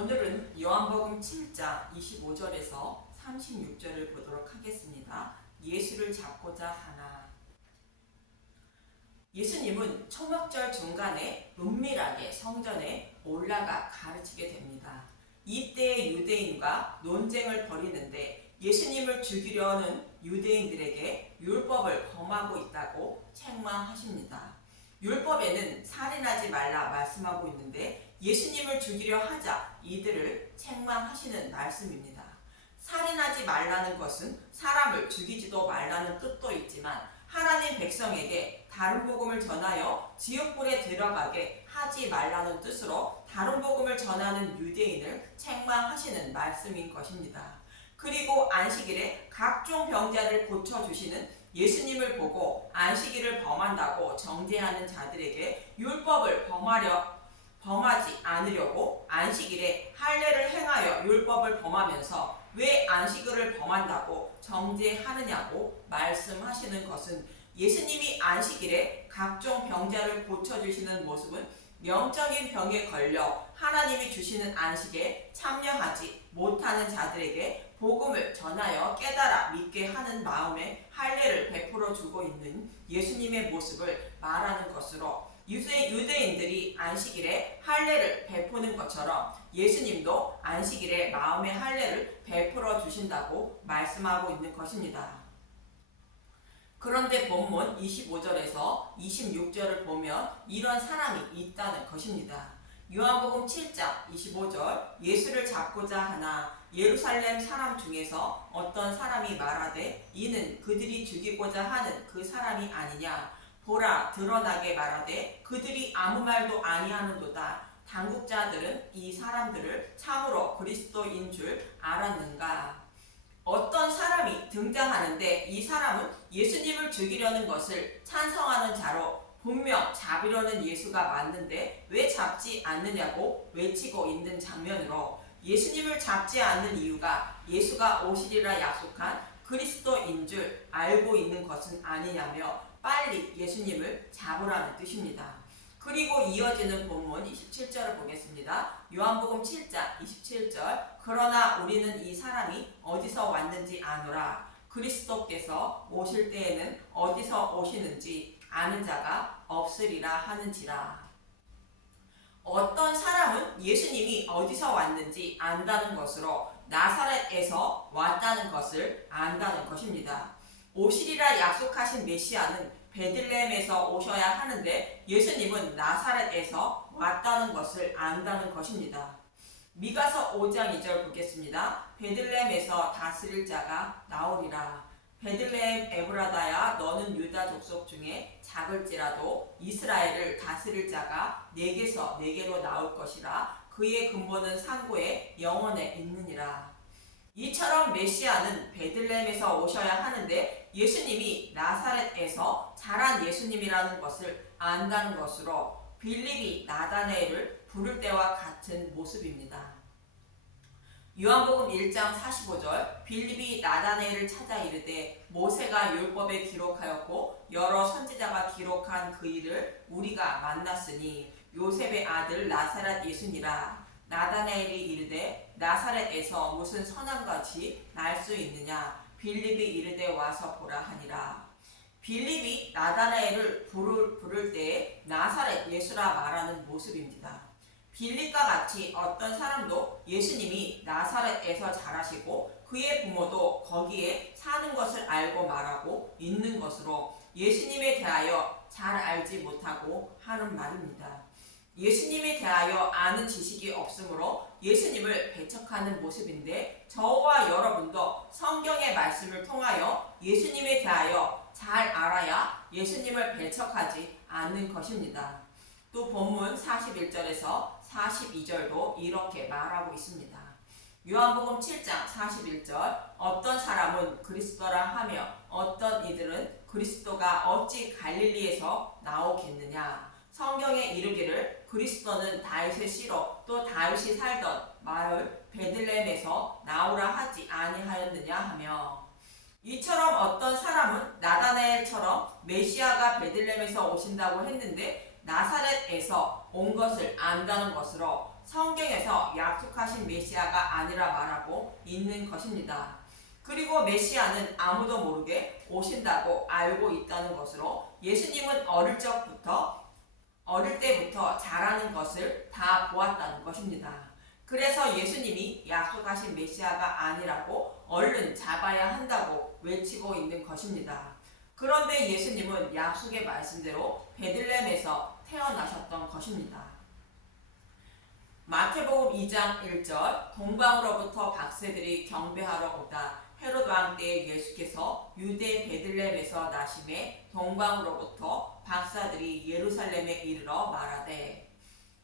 오늘은 요한복음 7장 25절에서 36절을 보도록 하겠습니다. 예수를 잡고자 하나. 예수님은 초막절 중간에 은밀하게 성전에 올라가 가르치게 됩니다. 이때 유대인과 논쟁을 벌이는데 예수님을 죽이려는 유대인들에게 율법을 범하고 있다고 책망하십니다. 율법에는 살인하지 말라 말씀하고 있는데 예수님을 죽이려 하자 이들을 책망하시는 말씀입니다. 살인하지 말라는 것은 사람을 죽이지도 말라는 뜻도 있지만 하나님 백성에게 다른 복음을 전하여 지옥불에 들어가게 하지 말라는 뜻으로 다른 복음을 전하는 유대인을 책망하시는 말씀인 것입니다. 그리고 안식일에 각종 병자를 고쳐주시는 예수님을 보고 안식일을 범한다고 정죄하는 자들에게 율법을 범하지 않으려고 안식일에 할례를 행하여 율법을 범하면서 왜 안식일을 범한다고 정죄하느냐고 말씀하시는 것은 예수님이 안식일에 각종 병자를 고쳐주시는 모습은 영적인 병에 걸려 하나님이 주시는 안식에 참여하지 못하는 자들에게 복음을 전하여 깨달아 믿게 하는 마음에 할례를 베풀어 주고 있는 예수님의 모습을 말하는 것으로 유대인들이 안식일에 할례를 베푸는 것처럼 예수님도 안식일에 마음의 할례를 베풀어 주신다고 말씀하고 있는 것입니다. 그런데 본문 25절에서 26절을 보면 이런 사람이 있다는 것입니다. 요한복음 7장 25절 예수를 잡고자 하나 예루살렘 사람 중에서 어떤 사람이 말하되 이는 그들이 죽이고자 하는 그 사람이 아니냐. 보라 드러나게 말하되 그들이 아무 말도 아니하는도다. 당국자들은 이 사람들을 참으로 그리스도인 줄 알았는가. 어떤 사람이 등장하는데 이 사람은 예수님을 죽이려는 것을 찬성하는 자로 분명 잡으려는 예수가 맞는데 왜 잡지 않느냐고 외치고 있는 장면으로 예수님을 잡지 않는 이유가 예수가 오시리라 약속한 그리스도인 줄 알고 있는 것은 아니냐며 빨리 예수님을 잡으라는 뜻입니다. 그리고 이어지는 본문 27절을 보겠습니다. 요한복음 7장 27절 그러나 우리는 이 사람이 어디서 왔는지 아노라. 그리스도께서 오실 때에는 어디서 오시는지 아는 자가 없으리라 하는지라. 어떤 사람은 예수님이 어디서 왔는지 안다는 것으로 나사렛에서 왔다는 것을 안다는 것입니다. 오시리라 약속하신 메시아는 베들레헴에서 오셔야 하는데 예수님은 나사렛에서 왔다는 것을 안다는 것입니다. 미가서 5장 2절 보겠습니다. 베들레헴에서 다스릴 자가 나오리라. 베들레헴 에브라다야 너는 유다 족속 중에 작을지라도 이스라엘을 다스릴 자가 내게서 내게로 나올 것이라. 그의 근본은 상고에 영원에 있느니라. 이처럼 메시아는 베들레헴에서 오셔야 하는데 예수님이 나사렛에서 자란 예수님이라는 것을 안다는 것으로 빌립이 나다나엘을 부를 때와 같은 모습입니다. 요한복음 1장 45절 빌립이 나다나엘을 찾아 이르되 모세가 율법에 기록하였고 여러 선지자가 기록한 그 일을 우리가 만났으니 요셉의 아들 나사렛 예수니라. 나다나엘이 이르되 나사렛에서 무슨 선한 것이 날 수 있느냐. 빌립이 이르되 와서 보라 하니라. 빌립이 나다나엘을 부를 때에 나사렛 예수라 말하는 모습입니다. 빌립과 같이 어떤 사람도 예수님이 나사렛에서 자라시고 그의 부모도 거기에 사는 것을 알고 말하고 있는 것으로 예수님에 대하여 잘 알지 못하고 하는 말입니다. 예수님에 대하여 아는 지식이 없으므로 예수님을 배척하는 모습인데 저와 여러분도 성경의 말씀을 통하여 예수님에 대하여 잘 알아야 예수님을 배척하지 않는 것입니다. 또 본문 41절에서 42절도 이렇게 말하고 있습니다. 요한복음 7장 41절 어떤 사람은 그리스도라 하며 어떤 이들은 그리스도가 어찌 갈릴리에서 나오겠느냐. 성경에 이르기를 그리스도는 다윗의 씨로 또 다윗이 살던 마을 베들레헴에서 나오라 하지 아니하였느냐 하며 이처럼 어떤 사람은 나다나엘처럼 메시아가 베들레헴에서 오신다고 했는데 나사렛에서 온 것을 안다는 것으로 성경에서 약속하신 메시아가 아니라 말하고 있는 것입니다. 그리고 메시아는 아무도 모르게 오신다고 알고 있다는 것으로 예수님은 어릴 때부터 잘하는 것을 다 보았다는 것입니다. 그래서 예수님이 약속하신 메시아가 아니라고 얼른 잡아야 한다고 외치고 있는 것입니다. 그런데 예수님은 약속의 말씀대로 베들레헴에서 태어나셨던 것입니다. 마태복음 2장 1절 동방으로부터 박새들이 경배하러 오다 헤롯 왕 때에 예수께서 유대 베들레헴에서 나심에 동방으로부터 박사들이 예루살렘에 이르러 말하되.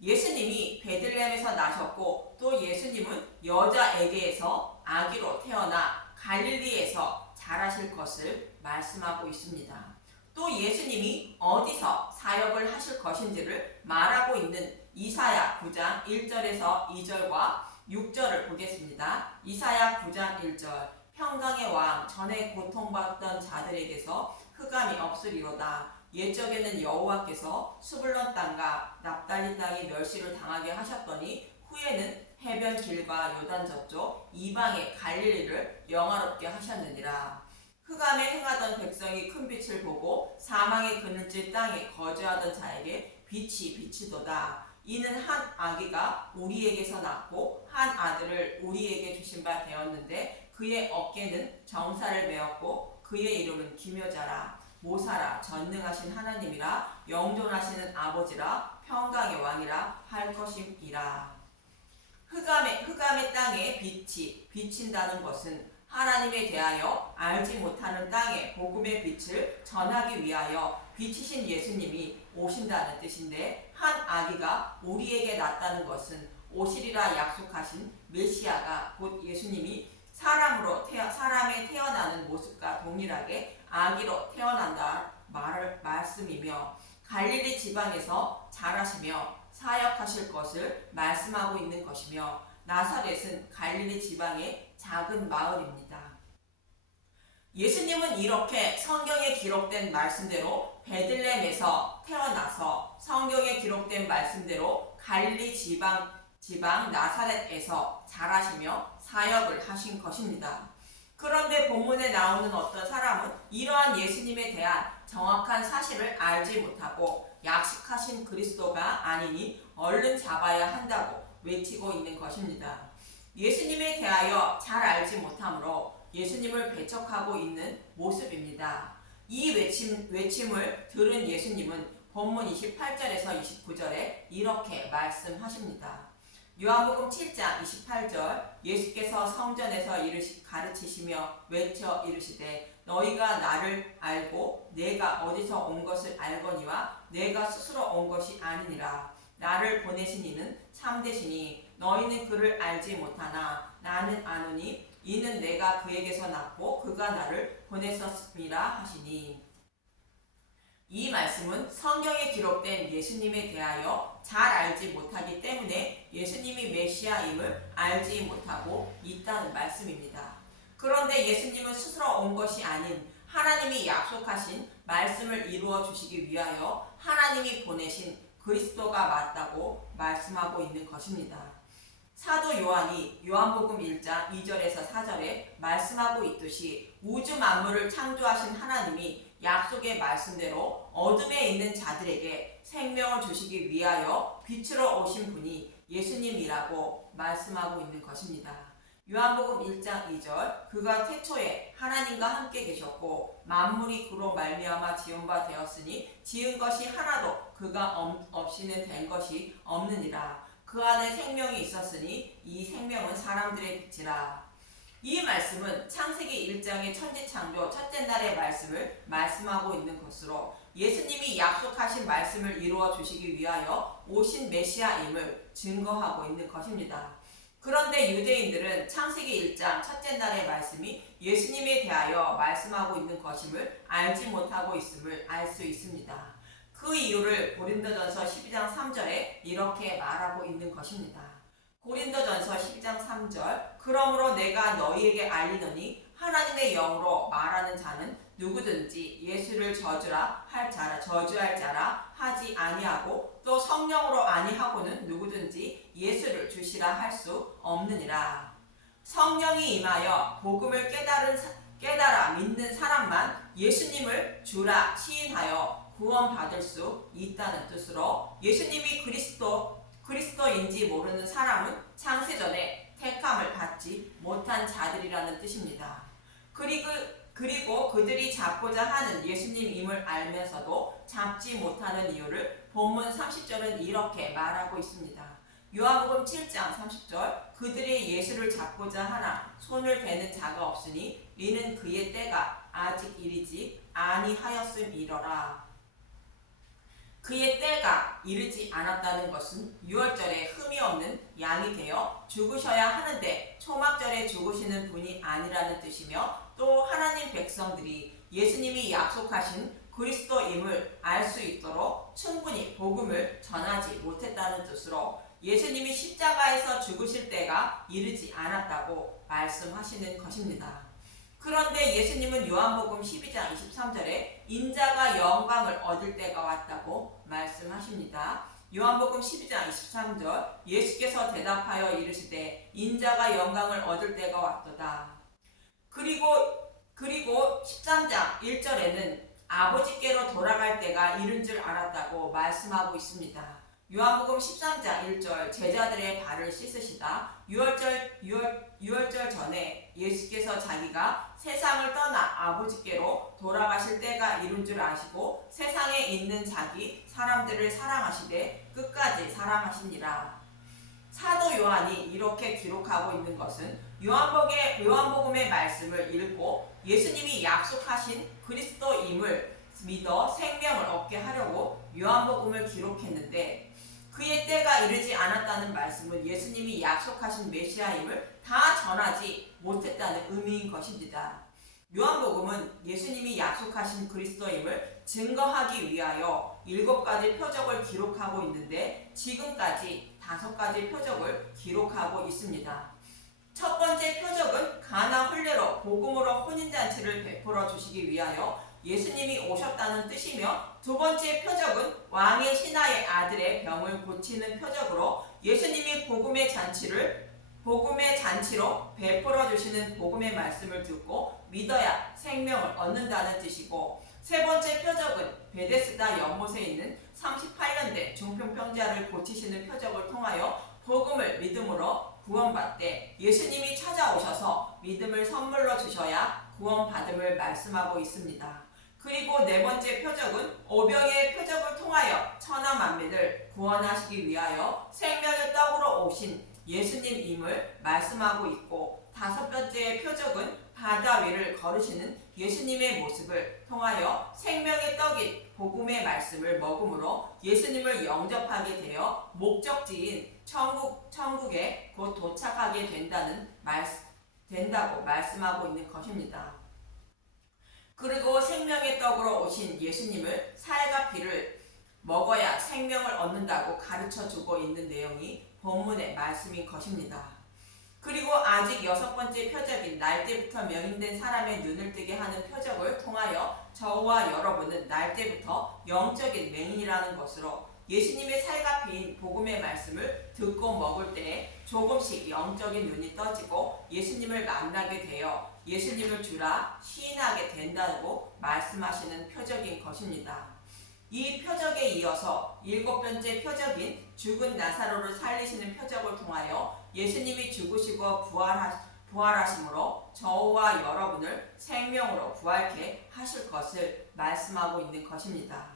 예수님이 베들레헴에서 나셨고 또 예수님은 여자에게에서 아기로 태어나 갈릴리에서 자라실 것을 말씀하고 있습니다. 또 예수님이 어디서 사역을 하실 것인지를 말하고 있는 이사야 9장 1절에서 2절과 6절을 보겠습니다. 이사야 9장 1절 평강의 왕 전에 고통받던 자들에게서 흑암이 없으리로다. 옛적에는 여호와께서 수불론 땅과 납달리 땅이 멸시를 당하게 하셨더니 후에는 해변 길과 요단 저쪽 이방의 갈릴리를 영화롭게 하셨느니라. 흑암에 행하던 백성이 큰 빛을 보고 사망의 그늘질 땅에 거주하던 자에게 빛이 비치도다. 이는 한 아기가 우리에게서 낳고 한 아들을 우리에게 주신 바 되었는데 그의 어깨는 정사를 메었고 그의 이름은 기묘자라 모사라 전능하신 하나님이라 영존하시는 아버지라 평강의 왕이라 할 것임이라. 흑암의 땅에 빛이 비친다는 것은 하나님에 대하여 알지 못하는 땅에 복음의 빛을 전하기 위하여 빛이신 예수님이 오신다는 뜻인데, 한 아기가 우리에게 낳았다는 것은 오시리라 약속하신 메시아가 곧 예수님이 사람에 태어나는 모습과 동일하게 아기로 태어난다 말씀이며, 갈릴리 지방에서 자라시며 사역하실 것을 말씀하고 있는 것이며, 나사렛은 갈릴리 지방의 작은 마을입니다. 예수님은 이렇게 성경에 기록된 말씀대로 베들레헴에서 태어나서 성경에 기록된 말씀대로 갈릴리 지방 나사렛에서 자라시며 사역을 하신 것입니다. 그런데 본문에 나오는 어떤 사람은 이러한 예수님에 대한 정확한 사실을 알지 못하고 약속하신 그리스도가 아니니 얼른 잡아야 한다고 외치고 있는 것입니다. 예수님에 대하여 잘 알지 못하므로 예수님을 배척하고 있는 모습입니다. 이 외침을 들은 예수님은 본문 28절에서 29절에 이렇게 말씀하십니다. 요한복음 7장 28절 예수께서 성전에서 가르치시며 외쳐 이르시되 너희가 나를 알고 내가 어디서 온 것을 알거니와 내가 스스로 온 것이 아니니라. 나를 보내신 이는 참되시니 너희는 그를 알지 못하나 나는 아노니 이는 내가 그에게서 났고 그가 나를 보내셨음이라 하시니. 이 말씀은 성경에 기록된 예수님에 대하여 잘 알지 못하기 때문에 예수님이 메시아임을 알지 못하고 있다는 말씀입니다. 그런데 예수님은 스스로 온 것이 아닌 하나님이 약속하신 말씀을 이루어 주시기 위하여 하나님이 보내신 그리스도가 맞다고 말씀하고 있는 것입니다. 사도 요한이 요한복음 1장 2절에서 4절에 말씀하고 있듯이 우주 만물을 창조하신 하나님이 약속의 말씀대로 어둠에 있는 자들에게 생명을 주시기 위하여 빛으로 오신 분이 예수님이라고 말씀하고 있는 것입니다. 요한복음 1장 2절 그가 태초에 하나님과 함께 계셨고 만물이 그로 말미암아 지은 바 되었으니 지은 것이 하나도 그가 없이는 된 것이 없느니라. 그 안에 생명이 있었으니 이 생명은 사람들의 빛이라. 이 말씀은 창세기 1장의 천지창조 첫째 날의 말씀을 말씀하고 있는 것으로 예수님이 약속하신 말씀을 이루어 주시기 위하여 오신 메시아임을 증거하고 있는 것입니다. 그런데 유대인들은 창세기 1장 첫째 날의 말씀이 예수님에 대하여 말씀하고 있는 것임을 알지 못하고 있음을 알 수 있습니다. 그 이유를 고린도전서 12장 3절에 이렇게 말하고 있는 것입니다. 고린도전서 12장 3절 그러므로 내가 너희에게 알리노니 하나님의 영으로 말하는 자는 누구든지 예수를 저주할 자라 하지 아니하고 또 성령으로 아니하고는 누구든지 예수를 주시라 할 수 없느니라. 성령이 임하여 복음을 깨달아 믿는 사람만 예수님을 주라 시인하여 구원받을 수 있다는 뜻으로, 예수님이 그리스도인지 모르는 사람은 창세전에 택함을 받지 못한 자들이라는 뜻입니다. 그리고 그들이 잡고자 하는 예수님임을 알면서도 잡지 못하는 이유를 본문 30절은 이렇게 말하고 있습니다. 요한복음 7장 30절, 그들이 예수를 잡고자 하나 손을 대는 자가 없으니 이는 그의 때가 아직 이르지 아니하였음이러라. 그의 때가 이르지 않았다는 것은 유월절에 흠이 없는 양이 되어 죽으셔야 하는데 초막절에 죽으시는 분이 아니라는 뜻이며, 또 하나님 백성들이 예수님이 약속하신 그리스도임을 알 수 있도록 충분히 복음을 전하지 못했다는 뜻으로 예수님이 십자가에서 죽으실 때가 이르지 않았다고 말씀하시는 것입니다. 그런데 예수님은 요한복음 12장 23절에 인자가 영광을 얻을 때가 왔다고 말씀하십니다. 요한복음 12장 23절, 예수께서 대답하여 이르시되 인자가 영광을 얻을 때가 왔도다. 그리고 13장 1절에는 아버지께로 돌아갈 때가 이른 줄 알았다고 말씀하고 있습니다. 요한복음 13장 1절, 제자들의 발을 씻으시다. 유월절 전에 예수께서 자기가 세상을 떠나 아버지께로 돌아가실 때가 이른 줄 아시고 세상에 있는 자기 사람들을 사랑하시되 끝까지 사랑하시니라. 사도 요한이 이렇게 기록하고 있는 것은 요한복음의 말씀을 읽고 예수님이 약속하신 그리스도임을 믿어 생명을 얻게 하려고 요한복음을 기록했는데, 그의 때가 이르지 않았다는 말씀은 예수님이 약속하신 메시아임을 다 전하지 못했다는 의미인 것입니다. 요한복음은 예수님이 약속하신 그리스도임을 증거하기 위하여 7가지 표적을 기록하고 있는데 지금까지 5가지 표적을 기록하고 있습니다. 첫 번째 표적은 가나 혼례로 복음으로 혼인잔치를 베풀어 주시기 위하여 예수님이 오셨다는 뜻이며, 두 번째 표적은 왕의 신하의 아들의 병을 고치는 표적으로 예수님이 복음의 잔치로 베풀어 주시는 복음의 말씀을 듣고 믿어야 생명을 얻는다는 뜻이고, 세 번째 표적은 베데스다 연못에 있는 38년 된 중풍병자를 고치시는 표적을 통하여 복음을 믿음으로 구원받되 예수님이 찾아오셔서 믿음을 선물로 주셔야 구원받음을 말씀하고 있습니다. 그리고 네 번째 표적은 오병의 표적을 통하여 천하 만민을 구원하시기 위하여 생명의 떡으로 오신 예수님임을 말씀하고 있고, 다섯 번째 표적은 바다 위를 걸으시는 예수님의 모습을 통하여 생명의 떡인 복음의 말씀을 먹음으로 예수님을 영접하게 되어 목적지인 천국에 곧 도착하게 된다고 말씀하고 있는 것입니다. 그리고 생명의 떡으로 오신 예수님을 살과 피를 먹어야 생명을 얻는다고 가르쳐주고 있는 내용이 본문의 말씀인 것입니다. 그리고 아직 6번째 표적인 날 때부터 명인된 사람의 눈을 뜨게 하는 표적을 통하여 저와 여러분은 날 때부터 영적인 맹인이라는 것으로 예수님의 살과 피인 복음의 말씀을 듣고 먹을 때에 조금씩 영적인 눈이 떠지고 예수님을 만나게 되어 예수님을 주라 시인하게 된다고 말씀하시는 표적인 것입니다. 이 표적에 이어서 7번째 표적인 죽은 나사로를 살리시는 표적을 통하여 예수님이 죽으시고 부활하심으로 저와 여러분을 생명으로 부활케 하실 것을 말씀하고 있는 것입니다.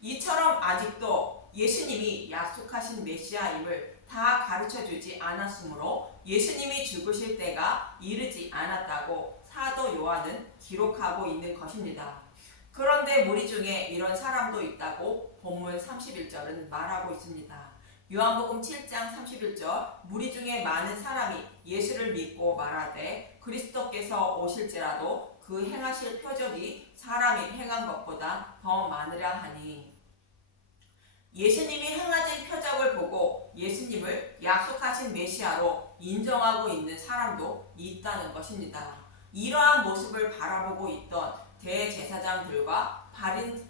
이처럼 아직도 예수님이 약속하신 메시아임을 다 가르쳐주지 않았으므로 예수님이 죽으실 때가 이르지 않았다고 사도 요한은 기록하고 있는 것입니다. 그런데 무리 중에 이런 사람도 있다고 본문 31절은 말하고 있습니다. 요한복음 7장 31절, 무리 중에 많은 사람이 예수를 믿고 말하되 그리스도께서 오실지라도 그 행하실 표적이 사람이 행한 것보다 더 많으라 하니, 예수님이 행하신 표적을 보고 예수님을 약속하신 메시아로 인정하고 있는 사람도 있다는 것입니다. 이러한 모습을 바라보고 있던 대제사장들과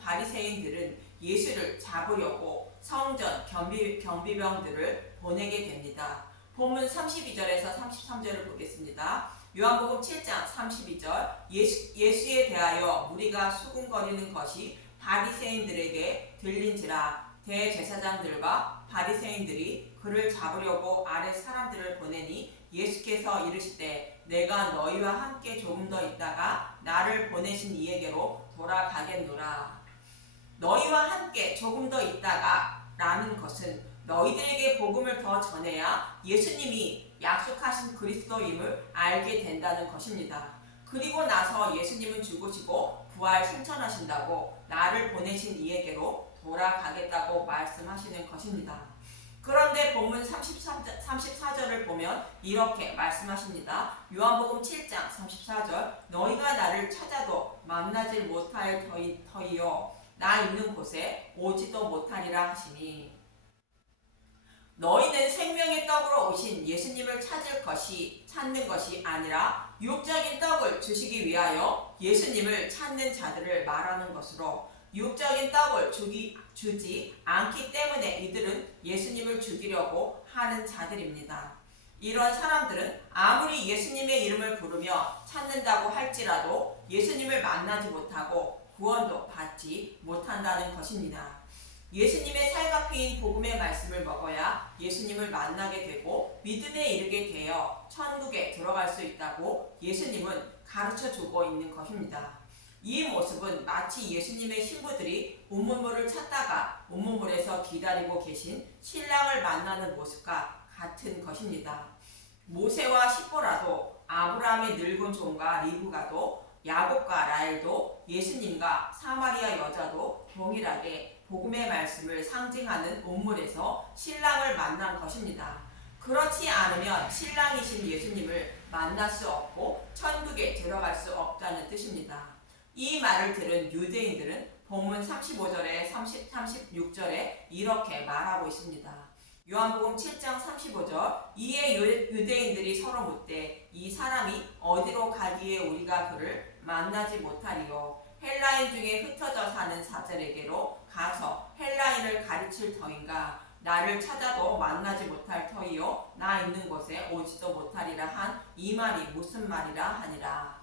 바리새인들은 예수를 잡으려고 성전 경비병들을 보내게 됩니다. 본문 32절에서 33절을 보겠습니다. 요한복음 7장 32절 예수에 대하여 무리가 수군거리는 것이 바리새인들에게 들린지라 대제사장들과 바리새인들이 그를 잡으려고 아랫 사람들을 보내니 예수께서 이르시되 내가 너희와 함께 조금 더 있다가 나를 보내신 이에게로 돌아가겠노라. 너희와 함께 조금 더 있다가 라는 것은 너희들에게 복음을 더 전해야 예수님이 약속하신 그리스도임을 알게 된다는 것입니다. 그리고 나서 예수님은 죽으시고 부활 승천하신다고 나를 보내신 이에게로 돌아가겠다고 말씀하시는 것입니다. 그런데 본문 34절을 보면 이렇게 말씀하십니다. 요한복음 7장 34절 너희가 나를 찾아도 만나질 못할 터이요 나 있는 곳에 오지도 못하리라 하시니 너희는 생명의 떡으로 오신 예수님을 찾는 것이 아니라 육적인 떡을 주시기 위하여 예수님을 찾는 자들을 말하는 것으로 육적인 떡을 주지 않기 때문에 이들은 예수님을 죽이려고 하는 자들입니다. 이런 사람들은 아무리 예수님의 이름을 부르며 찾는다고 할지라도 예수님을 만나지 못하고 구원도 받지 못한다는 것입니다. 예수님의 살갑게인 복음의 말씀을 먹어야 예수님을 만나게 되고 믿음에 이르게 되어 천국에 들어갈 수 있다고 예수님은 가르쳐주고 있는 것입니다. 이 모습은 마치 예수님의 신부들이 운문물을 찾다가 운문물에서 기다리고 계신 신랑을 만나는 모습과 같은 것입니다. 모세와 십보라도 아브라함의 늙은 종과 리브가도 야곱과 라헬도 예수님과 사마리아 여자도 동일하게 복음의 말씀을 상징하는 운물에서 신랑을 만난 것입니다. 그렇지 않으면 신랑이신 예수님을 만날 수 없고 천국에 들어갈 수 없다는 뜻입니다. 이 말을 들은 유대인들은 본문 35절에 36절에 이렇게 말하고 있습니다. 요한복음 7장 35절 이에 유대인들이 서로 묻되 이 사람이 어디로 가기에 우리가 그를 만나지 못하리요 헬라인 중에 흩어져 사는 사절에게로 가서 헬라인을 가르칠 터인가 나를 찾아도 만나지 못할 터이요 나 있는 곳에 오지도 못하리라 한 이 말이 무슨 말이라 하니라.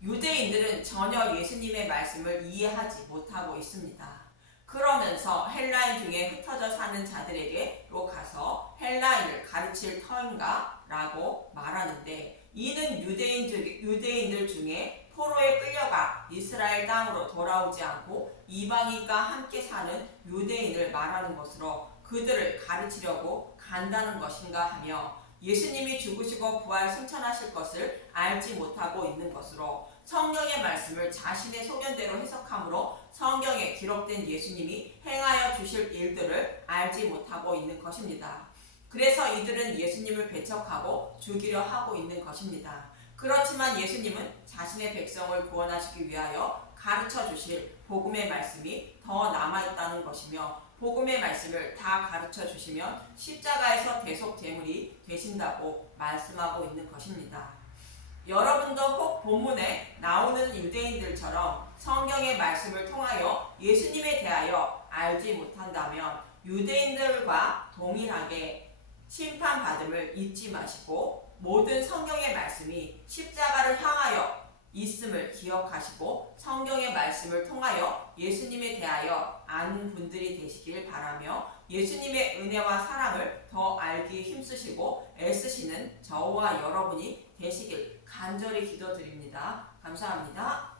유대인들은 전혀 예수님의 말씀을 이해하지 못하고 있습니다. 그러면서 헬라인 중에 흩어져 사는 자들에게로 가서 헬라인을 가르칠 터인가? 라고 말하는데 이는 유대인들 중에 포로에 끌려가 이스라엘 땅으로 돌아오지 않고 이방인과 함께 사는 유대인을 말하는 것으로 그들을 가르치려고 간다는 것인가 하며 예수님이 죽으시고 부활 승천하실 것을 알지 못하고 있는 것으로 성경의 말씀을 자신의 소견대로 해석함으로 성경에 기록된 예수님이 행하여 주실 일들을 알지 못하고 있는 것입니다. 그래서 이들은 예수님을 배척하고 죽이려 하고 있는 것입니다. 그렇지만 예수님은 자신의 백성을 구원하시기 위하여 가르쳐 주실 복음의 말씀이 더 남아있다는 것이며 복음의 말씀을 다 가르쳐 주시면 십자가에서 대속제물이 되신다고 말씀하고 있는 것입니다. 여러분도 혹 본문에 나오는 유대인들처럼 성경의 말씀을 통하여 예수님에 대하여 알지 못한다면 유대인들과 동일하게 심판받음을 잊지 마시고 모든 성경의 말씀이 십자가를 향하여 있음을 기억하시고 성경의 말씀을 통하여 예수님에 대하여 아는 분들이 되시길 바라며 예수님의 은혜와 사랑을 더 알기 힘쓰시고 애쓰시는 저와 여러분이 되시길 간절히 기도드립니다. 감사합니다.